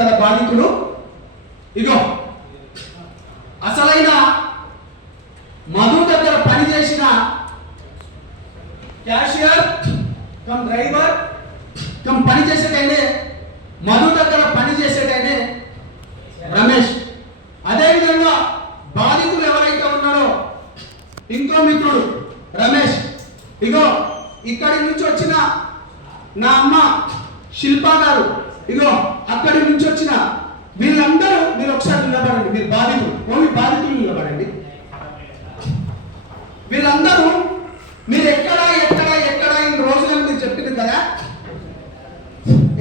కదా బాధితుడు. ఇగో అసలైన మధు దగ్గర పనిచేసిన క్యాషియర్ కమ్ డ్రైవర్ కమ్ పనిచేసేటైనే మధు దగ్గర పనిచేసేటైనే రమేష్. అదేవిధంగా బాధితులు ఎవరైతే ఉన్నారో ఇంకో మిత్రుడు రమేష్. ఇగో ఇక్కడి నుంచి వచ్చిన నా అమ్మ శిల్పా గారు, ఇగో అక్కడి నుంచి వచ్చిన వీళ్ళందరూ మీరు ఒకసారి నిలబడండి. మీరు బాధితులు, ఓన్లీ బాధితులు నిలబడండి. వీళ్ళందరూ మీరు ఎక్కడ ఎక్కడ ఎక్కడ ఇన్ని రోజులని మీరు చెప్పింది కదా,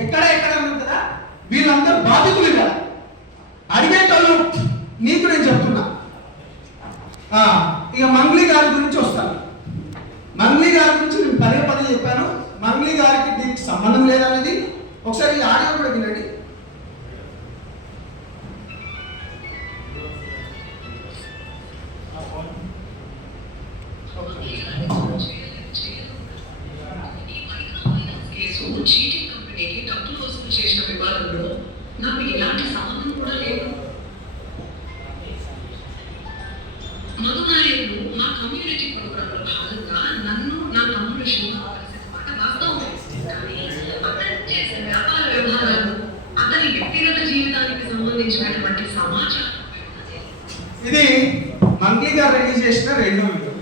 ఎక్కడ ఎక్కడ ఉంది కదా, వీళ్ళందరూ బాధితులు కదా. అడిగేటోళ్ళు నీకు నేను చెప్తున్నా. ఇక మంగ్లీ గారి గురించి వస్తాను. మంగ్లీ గారి గురించి నేను పదే చెప్పాను. మంగ్లీ గారికి దీనికి సంబంధం లేదనేది ఒకసారి ఈ ఆడియో కూడా వినండి. చీటింగ్ కంపెనీకి డబ్బులు వసూలు చేసిన వివాదంలో నాకు ఎలాంటి సంబంధం కూడా లేదు. మధునాయకులు మా కమ్యూనిటీ ప్రోగ్రామ్ లో భాగంగా నన్ను నా తమ్ముడు శివ కలిసిన మాట వాస్తవం. కానీ అతను చేసే వ్యాపార వ్యవహారాలు అతని వ్యక్తిగత జీవితానికి సంబంధించినటువంటి సమాచారం. ఇది మంగ్లీ గారు రిలీజ్ చేసిన రెండో వీడియో.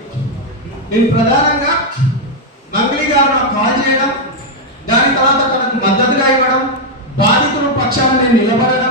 నేను ప్రధానంగా మంగ్లీ గారు నాకు కాల్ చేయడం, దాని తర్వాత తనకు మద్దతుగా ఇవ్వడం, బాధితుల పక్షాన నేను నిలబడడం